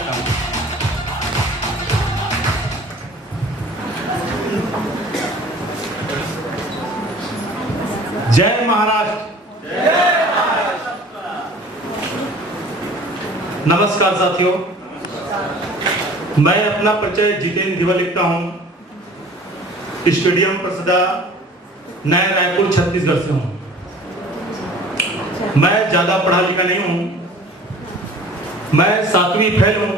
करता हूँ। जय महाराष्ट्र। नमस्कार साथियों, मैं अपना परिचय जितेंद्र धिवर लिखता हूँ। स्टेडियम प्रसिद्ध नया रायपुर छत्तीसगढ़ से हूँ। मैं ज्यादा पढ़ा लिखा नहीं हूँ, मैं 7वीं फेल हूँ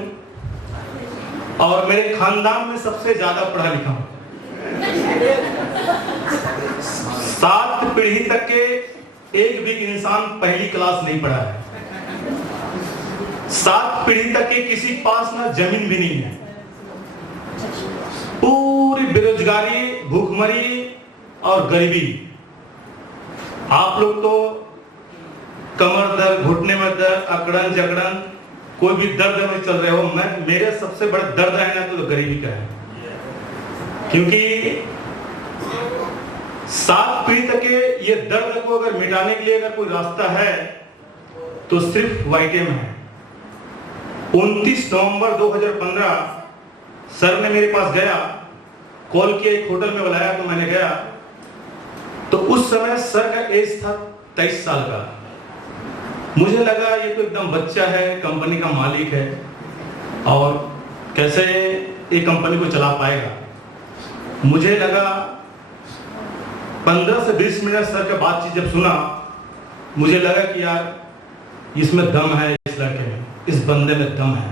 और मेरे खानदान में सबसे ज्यादा पढ़ा लिखा हूँ। 7 पीढ़ी तक के एक भी इंसान पहली क्लास नहीं पढ़ा है। 7 पीढ़ी तक के किसी पास ना जमीन भी नहीं है। पूरी बेरोजगारी, भूखमरी और गरीबी। आप लोग तो कमर दर्द, घुटने में दर्द, अकड़न जकड़न, कोई भी दर्द में चल रहे हो। मेरे सबसे बड़ा दर्द है ना तो गरीबी का है, क्योंकि 7 पीढ़ी तक के ये दर्द को अगर मिटाने के लिए अगर कोई रास्ता है तो सिर्फ वाईटेम है। 29 नवंबर 2015 सर ने मेरे पास गया, कॉल किया, एक होटल में बुलाया तो मैंने गया। तो उस समय सर का एज था 23 साल का। मुझे लगा ये तो एकदम बच्चा है, कंपनी का मालिक है और कैसे ये कंपनी को चला पाएगा। मुझे लगा 15 से 20 मिनट सर का बातचीत जब सुना, मुझे लगा कि यार इसमें दम है, इस लड़के में, इस बंदे में दम है।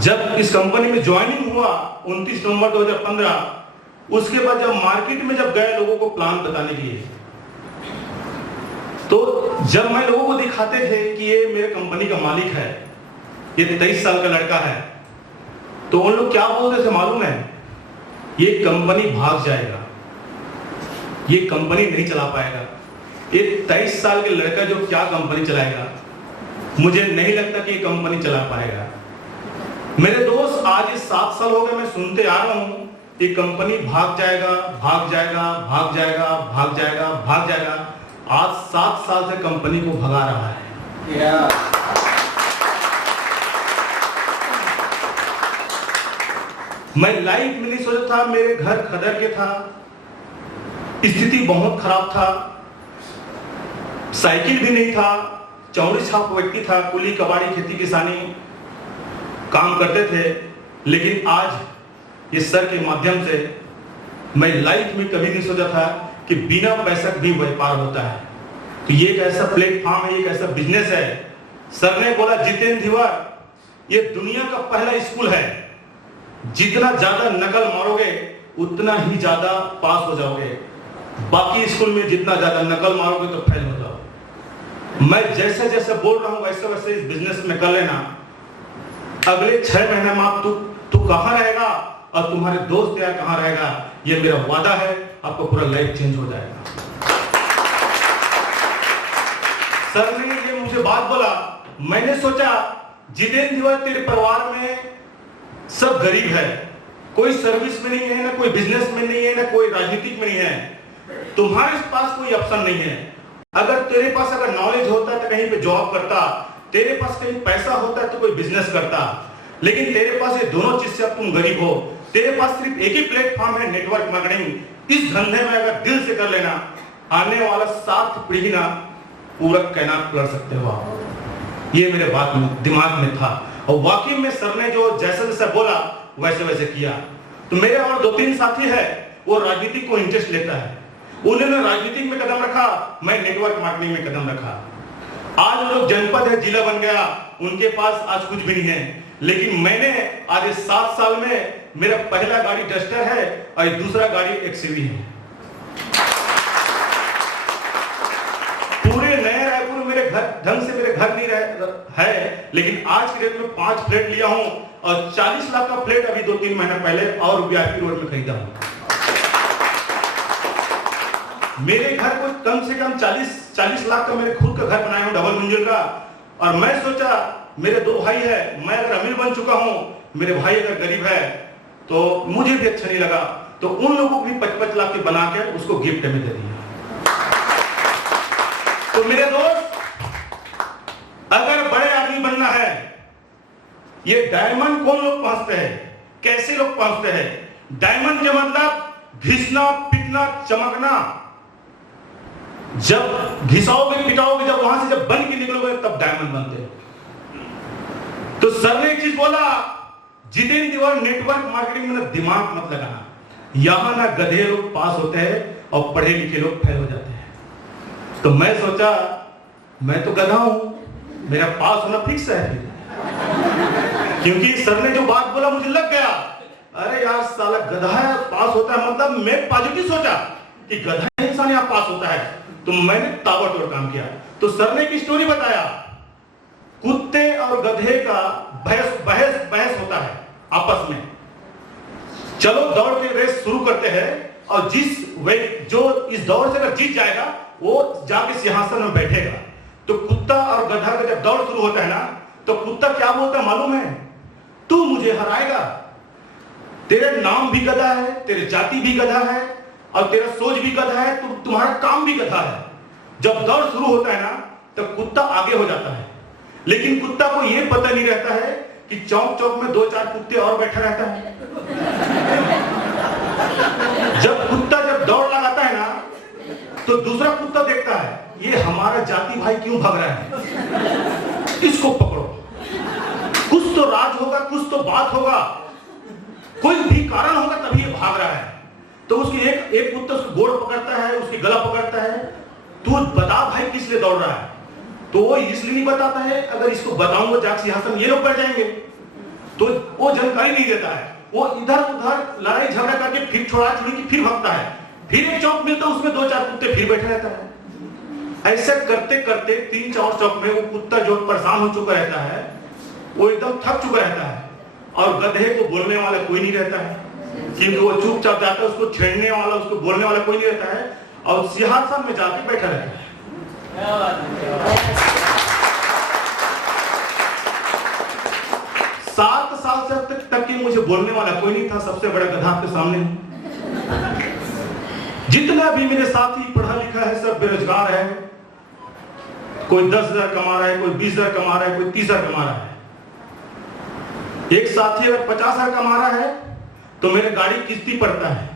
जब इस कंपनी में ज्वाइनिंग हुआ 29 नवंबर 2015, उसके बाद जब मार्केट में जब गए लोगों को प्लान बताने के लिए, तो जब मैं लोगों को दिखाते थे कि ये मेरे कंपनी का मालिक है, ये 23 साल का लड़का है, तो उन लोग क्या बोलते थे मालूम है? ये कंपनी भाग जाएगा, ये कंपनी नहीं चला पाएगा। ये 23 साल के लड़का जो क्या कंपनी चलाएगा? मुझे नहीं लगता कि ये कंपनी चला पाएगा। मेरे दोस्त, आज ये 7 साल हो गए मैं सुनते आ रहा हूं, ये कंपनी भाग जाएगा, भाग जाएगा, भाग जाएगा, भाग जाएगा, भाग जाएगा। आज 7 साल से कंपनी को भगा रहा है। मैं लाइफ में नहीं सोचा था, मेरे घर खदर के था, स्थिति बहुत खराब था, साइकिल भी नहीं था, चौड़ी छाप व्यक्ति था, कुली कबाड़ी खेती किसानी काम करते थे। लेकिन आज इस सर के माध्यम से मैं लाइफ में कभी नहीं सोचा था कि बिना पैसा भी व्यापार होता है। तो ये एक ऐसा प्लेटफॉर्म है, एक ऐसा बिजनेस है। सर ने बोला, जितेंद्र धिवर ये दुनिया का पहला स्कूल है, जितना ज्यादा नकल मारोगे उतना ही ज्यादा पास हो जाओगे, बाकी स्कूल में जितना ज्यादा नकल मारोगे तो फेल हो जाओ। मैं जैसे जैसे बोल रहा हूं वैसे वैसे इस बिजनेस में कर लेना। अगले 6 महीने में तू कहां रहेगा और तुम्हारे दोस्त यार कहां रहेगा, ये मेरा वादा है, आपको पूरा लाइफ चेंज हो जाएगा। सर ने ये मुझे बात बोला, मैंने सोचा जितेंद्र धिवर तेरे परिवार में सब गरीब है, कोई सर्विस में नहीं है, ना कोई बिजनेस में नहीं है, ना कोई राजनीतिक में नहीं है, तुम्हारे पास कोई ऑप्शन नहीं है। अगर तेरे पास अगर नॉलेज होता तो कहीं पे जॉब करता, तेरे पास कहीं पैसा होता तो कोई बिजनेस करता, लेकिन तेरे पास ये दोनों चीज से अब तुम गरीब हो। तेरे पास सिर्फ एक ही प्लेटफॉर्म है, नेटवर्क मार्केटिंग। इस धंधे में अगर दिल से कर लेना, आने वाला 7 पीढ़ी ना पूरा कैनात कर सकते हो आप। ये मेरे बात में दिमाग में था और वाकई में सर ने जो जैसे जैसे बोला वैसे वैसे किया। तो मेरे और 2-3 साथी है, वो राजनीति को इंटरेस्ट लेता है, उन्होंने राजनीति में कदम रखा, मैं नेटवर्क मार्केटिंग में कदम रखा। आज वो लोग जनपद है, जिला बन गया, उनके पास आज कुछ भी नहीं है। लेकिन मैंने आज 7 साल में मेरा पहला गाड़ी डस्टर है और दूसरा गाड़ी एक्सयूवी है। पूरे नए रायपुर में मेरे घर ढंग से मेरे घर नहीं है, लेकिन आज के डेट में 5 फ्लैट लिया हूं और 40 लाख का फ्लैट अभी 2-3 महीने पहले और वीआईपी रोड में खरीदा हूं। मेरे घर को कम से कम 40 लाख का मेरे खुद का घर बनाया हूं, डबल मंजिल का। और मैं सोचा मेरे 2 भाई है, मैं अगर अमीर बन चुका हूं, मेरे भाई अगर गरीब है तो मुझे भी अच्छा नहीं लगा, तो उन लोगों को भी 55 लाख के बना के उसको गिफ्ट में दे दिया। तो मेरे दोस्त, अगर बड़े आदमी बनना है ये डायमंड कौन लोग पहुंचते हैं, कैसे लोग पहुंचते हैं? डायमंड के मतलब घिसना, पिटना, चमकना। जब घिसाओगे, पिटाओगे, जब वहां से जब बन के निकलोगे तब डायमंड बनते हैं। तो सर ने एक चीज बोला, जितेंद्र तिवारी नेटवर्क मार्केटिंग में दिमाग मत लगाना। यहां ना गधे लोग पास होते हैं और पढ़े लिखे लोग फेल हो जाते हैं। तो मैं सोचा मैं तो गधा हूं, मेरा पास होना फिक्स है, क्योंकि सर ने जो बात बोला मुझे लग गया, अरे यार साला गधा है पास होता है, मतलब मैं पॉजिटिव सोचा कि गधा इंसान यहां पास होता है। तो मैंने ताबड़तोड़ काम किया। तो सर ने एक स्टोरी बताया, कुत्ते और गधे का बहस होता है आपस में। चलो दौड़ के रेस शुरू करते हैं, और जो इस दौड़ से अगर जीत जाएगा वो जाके सिंहासन में बैठेगा। तो कुत्ता और गधा का जब दौड़ शुरू होता है ना, तो कुत्ता क्या बोलता है मालूम है? तू मुझे हराएगा, तेरा नाम भी गधा है, तेरी जाति भी गधा है, और तेरा सोच भी गधा है, तुम्हारा काम भी गधा है। जब दौड़ शुरू होता है ना, तो कुत्ता आगे हो जाता है, लेकिन कुत्ता को यह पता नहीं रहता है कि चौक चौक में 2-4 कुत्ते और बैठा रहता है। जब कुत्ता दौड़ लगाता है ना, तो दूसरा कुत्ता देखता है ये हमारा जाति भाई क्यों भाग रहा है, इसको पकड़ो। कुछ तो राज होगा, कुछ तो बात होगा, कोई भी कारण होगा तभी ये भाग रहा है। तो उसकी एक कुत्ता उसकी गोड़ पकड़ता है, उसकी गला पकड़ता है, तू बता भाई किस लिए दौड़ रहा है? तो वो इसलिए नहीं बताता है, अगर इसको बताऊंगा जाके सिंहासन ये लोग बैठ जाएंगे, तो वो जानकारी नहीं देता है। वो इधर उधर लड़ाई झगड़ा करके फिर छोड़ा छुड़ी की फिर भागता है, फिर एक चौक मिलता है उसमें 2-4 कुत्ते फिर बैठे रहता है। ऐसा करते करते 3-4 चौक में वो कुत्ता जो परेशान हो चुका रहता है, वो एकदम थक चुका रहता है, और गधे को बोलने वाला कोई नहीं रहता है, क्योंकि वो चुपचाप जाता है, उसको छेड़ने वाला, उसको बोलने वाला कोई नहीं रहता है, और सिंहासन में जाके बैठा रहता है। 7 साल से तक कि मुझे बोलने वाला कोई नहीं था, सबसे बड़ा गधा आपके सामने। जितना भी मेरे साथी पढ़ा लिखा है सब बेरोजगार है, कोई 10,000 कमा रहा है, कोई 20,000 कमा रहा है, कोई 30,000 कमा रहा है। एक साथी अगर 50,000 कमा रहा है तो मेरे गाड़ी किस्ती पड़ता है,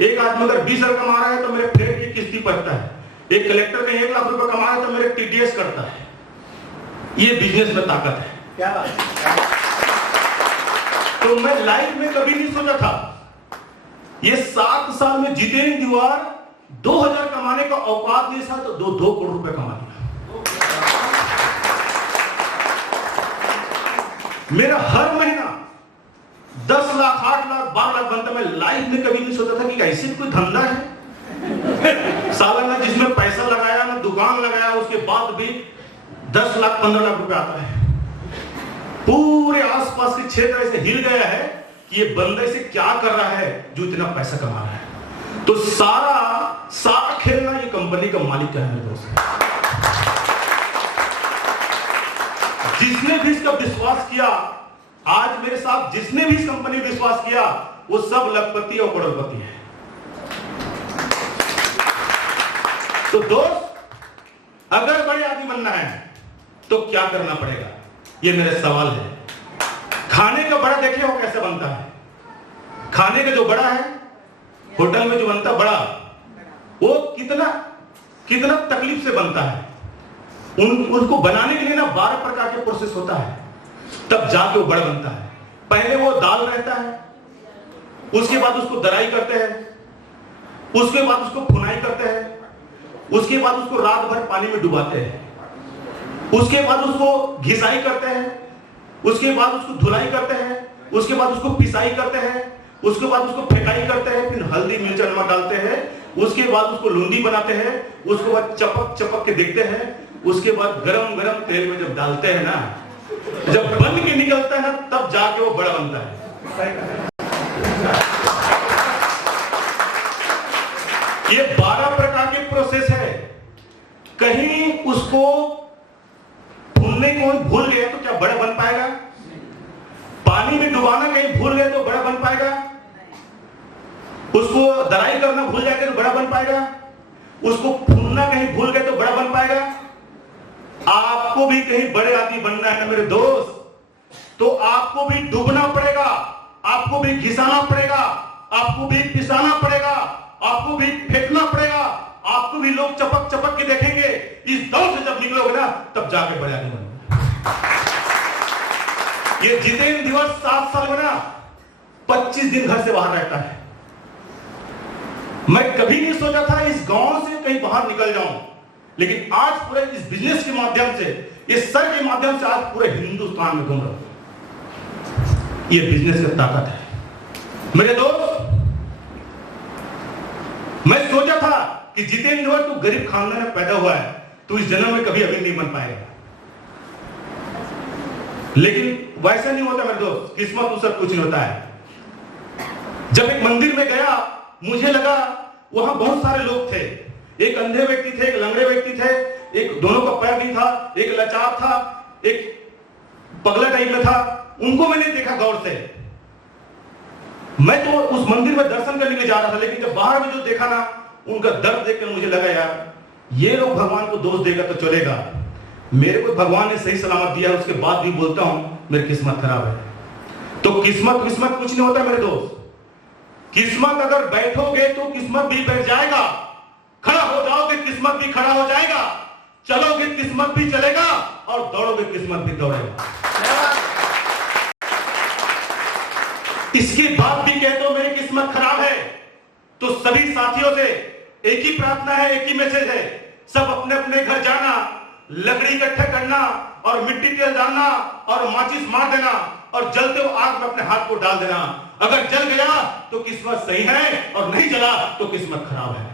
एक आदमी अगर 20,000 कमा रहा है तो मेरे फ्लैट की किस्ती पड़ता है, एक कलेक्टर का 1 लाख रुपए कमा रहा है तो मेरे टीडीएस करता है। ये बिजनेस में ताकत है। क्या बात? तो मैं लाइफ में कभी नहीं सोचा था, ये 7 साल में जितेंद्र तिवारी 2,000 कमाने का औकात नहीं था, तो 2 करोड़ रुपए कमा लिया। मेरा हर महीना 10 लाख, 8 लाख, 12 लाख बनता। मैं लाइफ में कभी नहीं सोचा था कि ऐसे कोई धंधा है सालाना जिसमें पैसा लगाया ना दुकान लगाया, उसके बाद भी 10 लाख 15 लाख रुपए आता है। पूरे आसपास के क्षेत्र ऐसे हिल गया है कि ये बंदा इसे क्या कर रहा है जो इतना पैसा कमा रहा है। तो सारा खेलना ये कंपनी का मालिक है मेरे दोस्त। जिसने भी इसका विश्वास किया, आज मेरे साथ जिसने भी इस कंपनी में विश्वास किया, वो सब लखपति और करोड़पति है। तो दोस्त, अगर बड़े आदमी बनना है तो क्या करना पड़ेगा, ये मेरा सवाल है। खाने का बड़ा देखे हो कैसे बनता है? खाने का जो बड़ा है, होटल में जो बनता बड़ा, वो कितना तकलीफ से बनता है। उनको बनाने के लिए ना 12 प्रकार के प्रोसेस होता है, तब जाके वो बड़ा बनता है। पहले वो दाल रहता है, उसके बाद उसको दराई करते हैं, उसके बाद उसको भुनाई करते हैं, उसके बाद उसको रात भर पानी में डुबाते हैं, उसके बाद उसको घिसाई करते हैं, उसके बाद उसको धुलाई करते हैं, उसके बाद उसको पिसाई करते हैं, उसके बाद उसको फेंकाई करते हैं, फिर हल्दी मिर्च नमक डालते हैं, उसके बाद उसको लूंदी बनाते हैं, उसके बाद चपक के देखते हैं, उसके बाद गरम तेल में जब डालते हैं ना, जब बन के निकलता है ना, तब जाके वो बड़ा बनता है। ये 12 प्रकार के प्रोसेस है। कहीं उसको भूनने को भूल गए तो क्या बड़ा बन पाएगा? पानी में डुबाना कहीं भूल गए तो बड़ा बन पाएगा? उसको दराई करना भूल जाएगा तो बड़ा बन पाएगा? उसको भूनना कहीं भूल गए तो बड़ा बन पाएगा? आपको भी कहीं बड़े आदमी बनना है ना मेरे दोस्त, तो आपको भी डूबना पड़ेगा, आपको भी घिसाना पड़ेगा, आपको भी पिसाना पड़ेगा, आपको भी फेंकना पड़ेगा, आपको भी लोग चपक चपक के देखेंगे। इस दौर से जब निकलोगे ना तब जाके बड़ा नहीं बनोगे। ये जितेंद्र दिवस 7 साल में ना 25 दिन घर से बाहर रहता है। मैं कभी नहीं सोचा था इस गांव से कहीं बाहर निकल जाऊं, लेकिन आज पूरे इस बिजनेस के माध्यम से, इस सर के माध्यम से आज पूरे हिंदुस्तान में घूम रहा हूं। ये बिजनेस की ताकत है मेरे दोस्त। मैं सोचा था कि जितेंद्र दिवस तू गरीब खानदान में पैदा हुआ है, तू इस जन्म में कभी अमीर नहीं बन पाएगा, लेकिन वैसा नहीं होता मेरे दोस्त। किस्मत उससे कुछ नहीं होता है। जब एक मंदिर में गया, मुझे लगा वहां बहुत सारे लोग थे। एक अंधे व्यक्ति थे, एक लंगड़े व्यक्ति थे, एक दोनों का पैर नहीं था, एक लाचार था, एक पगला टाइप में था। उनको मैंने देखा गौर से। मैं तो उस मंदिर में दर्शन करने के लिए जा रहा था, लेकिन जब बाहर में जो देखा ना, उनका दर्द देखकर मुझे लगा यार ये लोग भगवान को दोष देगा तो चलेगा, मेरे को भगवान ने सही सलामत दिया, उसके बाद भी बोलता हूं मेरी किस्मत खराब है। तो किस्मत कुछ नहीं होता मेरे दोस्त। किस्मत अगर बैठोगे तो किस्मत भी बैठ जाएगा, खड़ा हो जाओगे किस्मत भी खड़ा हो जाएगा, चलोगे किस्मत भी चलेगा, और दौड़ोगे किस्मत भी दौड़ेगा। इसके बाद भी कहते हो मेरी किस्मत खराब है, तो सभी साथियों से एक ही प्रार्थना है, एक ही मैसेज है, सब अपने अपने घर जाना, लकड़ी इकट्ठा करना और मिट्टी तेल डालना और माचिस मार देना और जलते हुए आग में अपने हाथ को डाल देना। अगर जल गया तो किस्मत सही है, और नहीं जला तो किस्मत खराब है।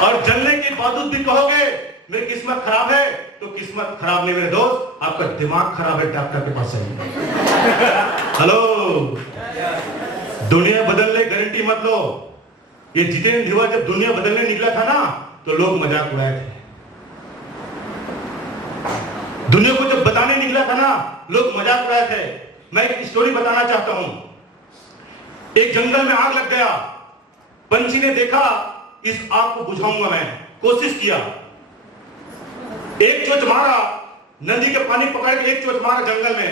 और जलने के बावजूद भी कहोगे मेरी किस्मत खराब है, तो किस्मत खराब नहीं मेरे दोस्त, आपका दिमाग खराब है, डॉक्टर के पास जाइए। हेलो, दुनिया बदलने गारंटी मत लो। ये जितेंद्र दिवस जब दुनिया बदलने निकला था ना, तो लोग मजाक उड़ाए थे। दुनिया को जब बताने निकला था ना, लोग मजाक उड़ाए थे। मैं एक स्टोरी बताना चाहता हूं। एक जंगल में आग लग गया, पंछी ने देखा इस आग को बुझाऊंगा मैं, कोशिश किया, एक चोंच मारा, नदी के पानी पकड़ के एक चोंच मारा जंगल में।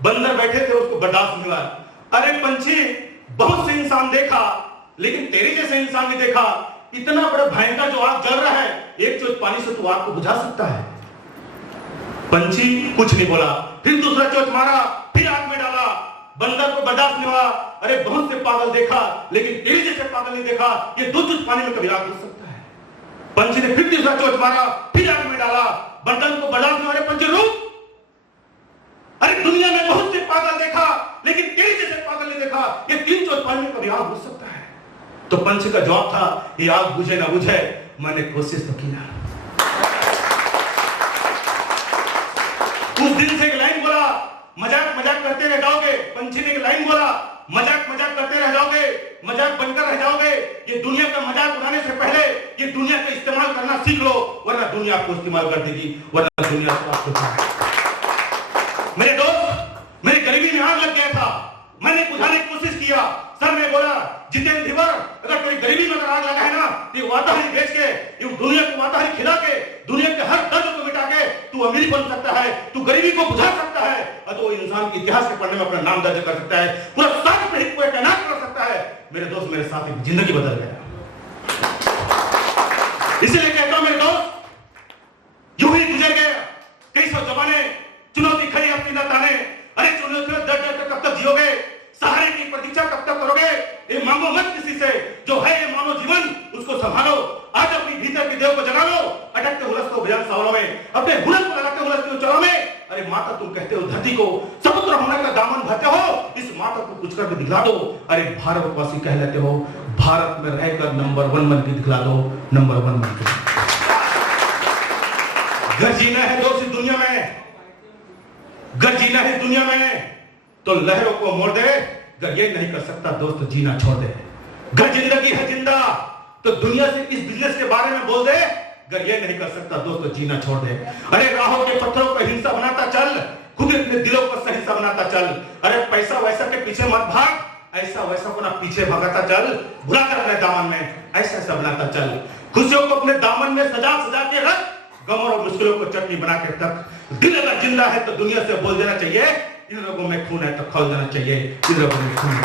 बंदर बैठे थे, उसको बर्दाश्त नहीं हुआ। अरे पंछी, बहुत से इंसान देखा, लेकिन तेरे जैसे इंसान नहीं देखा। इतना बड़ा भयंकर जो आग जल रहा है, एक चोंच पानी से तू आग को बुझा सकता है? पंछी कुछ नहीं बोला। फिर दूसरा चोंच मारा, फिर आग में डाला, बंदर को बर्दाश्त नहीं हुआ। अरे बहुत से पागल देखा, लेकिन तेरे जैसे पागल नहीं देखा, ये 2 चोंच पानी में कभी आग बुझ सकता है। पंछी ने फिर तीसरा चोंच मारा, फिर आग में डाला, बंदर को बर्दाश्त नहीं हुआ। अरे पंछी रुक, अरे दुनिया में बहुत से पागल देखा, लेकिन तेरे जैसे पागल नहीं देखा, ये 3 चोंच पानी में कभी आग बुझ सकता है? तो पंछी का जवाब था, ये आग बुझे ना बुझे, मैंने कोशिश तो किया। उस दिन से एक लाइन बोला, मजाक मजाक करते रह जाओगे। पंछी ने एक लाइन बोला, मजाक मजाक करते रह जाओगे, मजाक बनकर रह जाओगे। ये दुनिया का मजाक उड़ाने से पहले ये दुनिया का इस्तेमाल करना सीख लो, वरना दुनिया आपको इस्तेमाल कर देगी, वरना दुनिया आपको। मेरे दोस्त, मेरी गरीबी में आग लग गया था, मैंने बुझाने की कोशिश किया। सर ने बोला, जितेंद्र दिवर, अगर तेरी गरीबी में अगर आग लगा है ना, तो वाताहरी बेच के, ये दुनिया को वाताहरी खिला के, दुनिया के हर दर्द को मिटा के तू अमीर बन सकता है, तू गरीबी को बुझा सकता है, और तो इंसान के इतिहास के पढ़ने में अपना नाम दर्ज कर सकता है, पूरा साथ में को तैनात कर सकता है। मेरे दोस्त, मेरे साथ एक जिंदगी बदल गया। इसलिए कहता हूं मेरे दोस्त, यूं ही गुजर गया कई सौ जमाने, चुनौती खड़ी अपनी न ताने। अरे चुनौतियों दर दर तक कब तक जियोगे, सहारे की प्रतीक्षा कब तक करोगे? ये मांगो मत किसी से, जो है ये मानव जीवन, उसको संभालो। आज अपनी भीतर के देव को जगा लो, अटकते हुलस को भजन सावलों में, अपने हुलस को लगाते हुलस के चरों में। अरे माता, तुम कहते हो धरती को समुद्र होने का दामन भरते हो, इस माता को कुछ करके दिखला दो। अरे भारतवासी कहलाते हो, भारत में रहकर नंबर 1 बन के दिखला दो, नंबर 1 बन के। घर जीना है दोस्त इस दुनिया में, घर जीना है दुनिया में, तो लहरों को मोड़ दे। अगर ये नहीं कर सकता दोस्त, जीना छोड़ दे। अगर जिंदगी है जिंदा, तो दुनिया से इस बिजनेस के बारे में बोल दे। अगर ये नहीं कर सकता दोस्त, जीना छोड़ दे। अरे राहों के पत्थरों को हिंसा बनाता चल, खुद अपने दिलों को सहिंसा बनाता चल। अरे पैसा वैसा के पीछे मत भाग, ऐसा वैसा को ना पीछे भगाता चल। बुला कर अपने दामन में ऐसा ऐसा बनाता चल। खुशियों को अपने दामन में सजा सजा के रख, गम और मुश्किलों को चटनी बना के तक। दिल अगर जिंदा है तो दुनिया से बोल देना चाहिए इन लोगों में खून है, तो खोल देना चाहिए इन लोगों में खून है।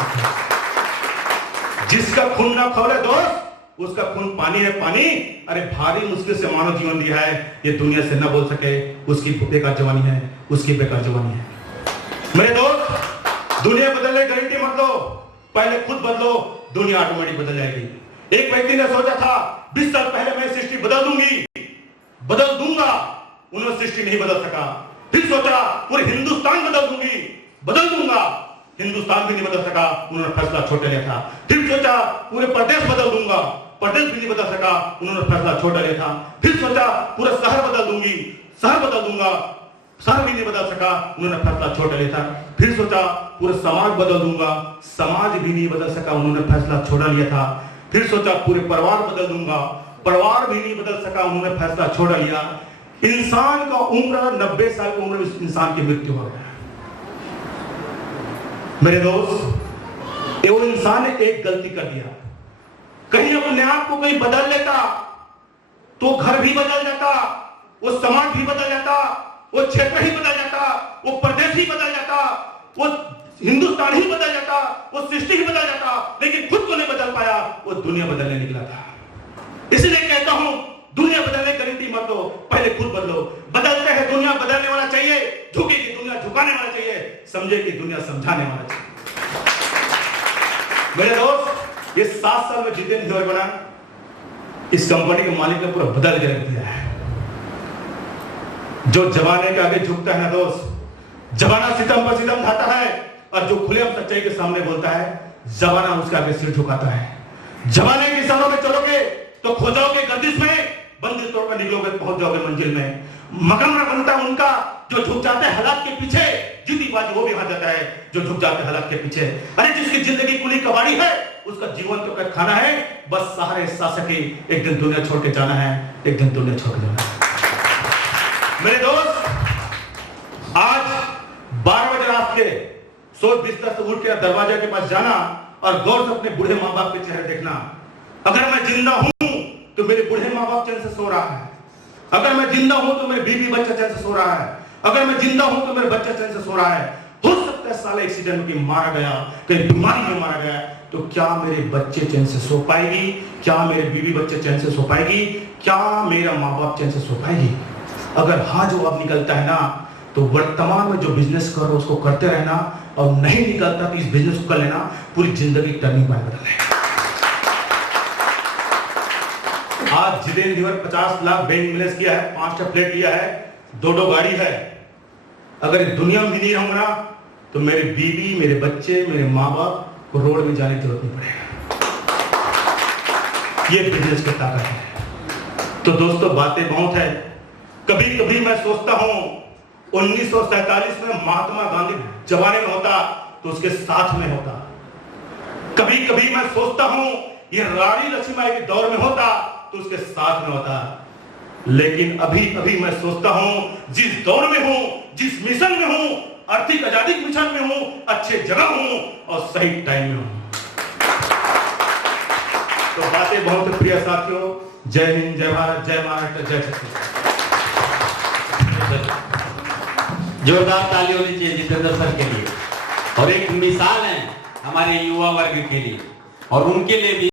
जिसका खून ना खोले दोस्त, उसका खून पानी है पानी। अरे भारी मुश्किल से मानव जीवन दिया है, ये दुनिया से न बोल सके उसकी बेकार जवानी है, उसकी बेकार जवानी है। मेरे दोस्त, दुनिया बदलने की गारंटी मत लो, पहले खुद बदलो, दुनिया ऑटोमेटिक बदल जाएगी। एक व्यक्ति ने सोचा था 20 साल पहले मैं सृष्टि बदल दूंगा, उन्होंने सृष्टि नहीं बदल सका। फिर सोचा पूरे हिंदुस्तान बदल दूंगा, हिंदुस्तान भी नहीं बदल सका, उन्होंने फैसला छोटा लिया था। फिर सोचा पूरे प्रदेश बदल दूंगा, प्रदेश भी नहीं बदल सका, उन्होंने फैसला छोटा लिया था। फिर सोचा पूरा शहर बदल दूंगा, शहर भी नहीं बदल सका, उन्होंने फैसला छोटा लिया था। फिर सोचा पूरा समाज बदल दूंगा, समाज भी नहीं बदल सका, उन्होंने फैसला छोटा लिया था। फिर सोचा पूरे परिवार बदल दूंगा, परिवार भी नहीं बदल सका, उन्होंने फैसला छोड़ा लिया। इंसान का उम्र 90 साल की उम्र में इंसान की मृत्यु हो गया। मेरे दोस्त, वो इंसान ने एक गलती कर दिया, कहीं अपने आप को कहीं बदल लेता तो घर भी बदल जाता, वो समाज भी बदल जाता, वो क्षेत्र ही बदल जाता, वो प्रदेश ही बदल जाता, वो हिंदुस्तान ही बदल जाता, वो सृष्टि ही बदल जाता, लेकिन खुद को नहीं बदल पाया, वो दुनिया बदलने निकला था। इसलिए कहता हूं, दुनिया बदलने की गारंटी मत दो, पहले खुद बदलो। बदलते हैं, दुनिया बदलने वाला चाहिए, झुकेगी दुनिया झुकाने वाला चाहिए, समझेगी दुनिया समझाने वाला चाहिए। मेरे दोस्त, ये 7 साल में जितेंद्र धोनी बना, इस कंपनी के मालिक ने पूरा बदल के रख दिया है। जो जमाने के आगे झुकता है ना दोस्त, जमाना सितम पर सितम ढाता है, और जो खुलेआम सच्चाई के सामने बोलता है, जमाना उसके आगे सिर झुकाता है। जमाने के इशारों में चलोगे तो खो जाओगे गर्दिश में, बंदिश तोड़कर निकलोगे पहुंच जाओगे मंजिल में। मकाम बनता है उनका जो झुक जाते हैं हालात के पीछे, जीती बाजी वो भी हार जाता है जो झुक जाते हैं हालात के पीछे। अरे जिसकी जिंदगी कुली कबाड़ी है, उसका जीवन तो खाना है, बस सहारे शासक एक दिन दुनिया छोड़ के जाना है, एक दिन दुनिया छोड़ के जाना है। मेरे दोस्त, आज 12 बजे रात के सोच बिस्तर से उठ के दरवाजे के पास जाना और गौर से अपने बूढ़े माँ बाप के चेहरे देखना। अगर मैं जिंदा हूं तो मेरे बूढ़े माँ बाप चैन से सो रहा है, अगर मैं जिंदा हूं तो मेरे बीवी बच्चा चैन से सो रहा है, अगर मैं जिंदा हूं तो मेरे बच्चा चैन से सो रहा है। हो सकता है साले एक्सीडेंट में मारा गया, कहीं बीमारी में मारा गया, तो क्या मेरे बच्चे चैन से सो पाएगी? क्या मेरे बीवी बच्चे चैन से सो पाएगी? क्या मेरा माँ बाप चैन से सो पाएगी? अगर हाँ जवाब निकलता है ना, तो वर्तमान में जो बिजनेस कर रहे हो उसको करते रहना, और नहीं निकलता तो इस बिजनेस को कर लेना, पूरी जिंदगी टर्निंग पॉइंट बदल है। आज जितेंद्र धोनी 50 लाख बैंक बैलेंस किया है, 5 फ्लैट लिया है, 2 गाड़ी है। अगर इस दुनिया में नहीं रहूंगा तो मेरे बीवी, मेरे बच्चे, मेरे माँ बाप को रोड में जाने की जरूरत नहीं पड़ेगा। ये बिजनेस की ताकत है। तो दोस्तों, बातें बहुत है। कभी कभी मैं सोचता हूं 1947 में महात्मा गांधी जमाने में होता तो उसके साथ में होता। कभी कभी मैं सोचता हूं ये रानी लक्ष्मीबाई के दौर में होता तो उसके साथ में होता। लेकिन अभी अभी मैं सोचता हूं जिस दौर में हूं, जिस मिशन में हूं, आर्थिक आजादी के मिशन में हूं, अच्छे जगह हूं और सही टाइम में हूं। तो बातें बहुत प्रिय साथियों, जय हिंद, जय भारत, जय महाराष्ट्र, जय छत्तीसगढ़। जोरदार ताली होनी चाहिए जितेंद्र सर के लिए, और एक मिसाल है हमारे युवा वर्ग के लिए और उनके लिए भी।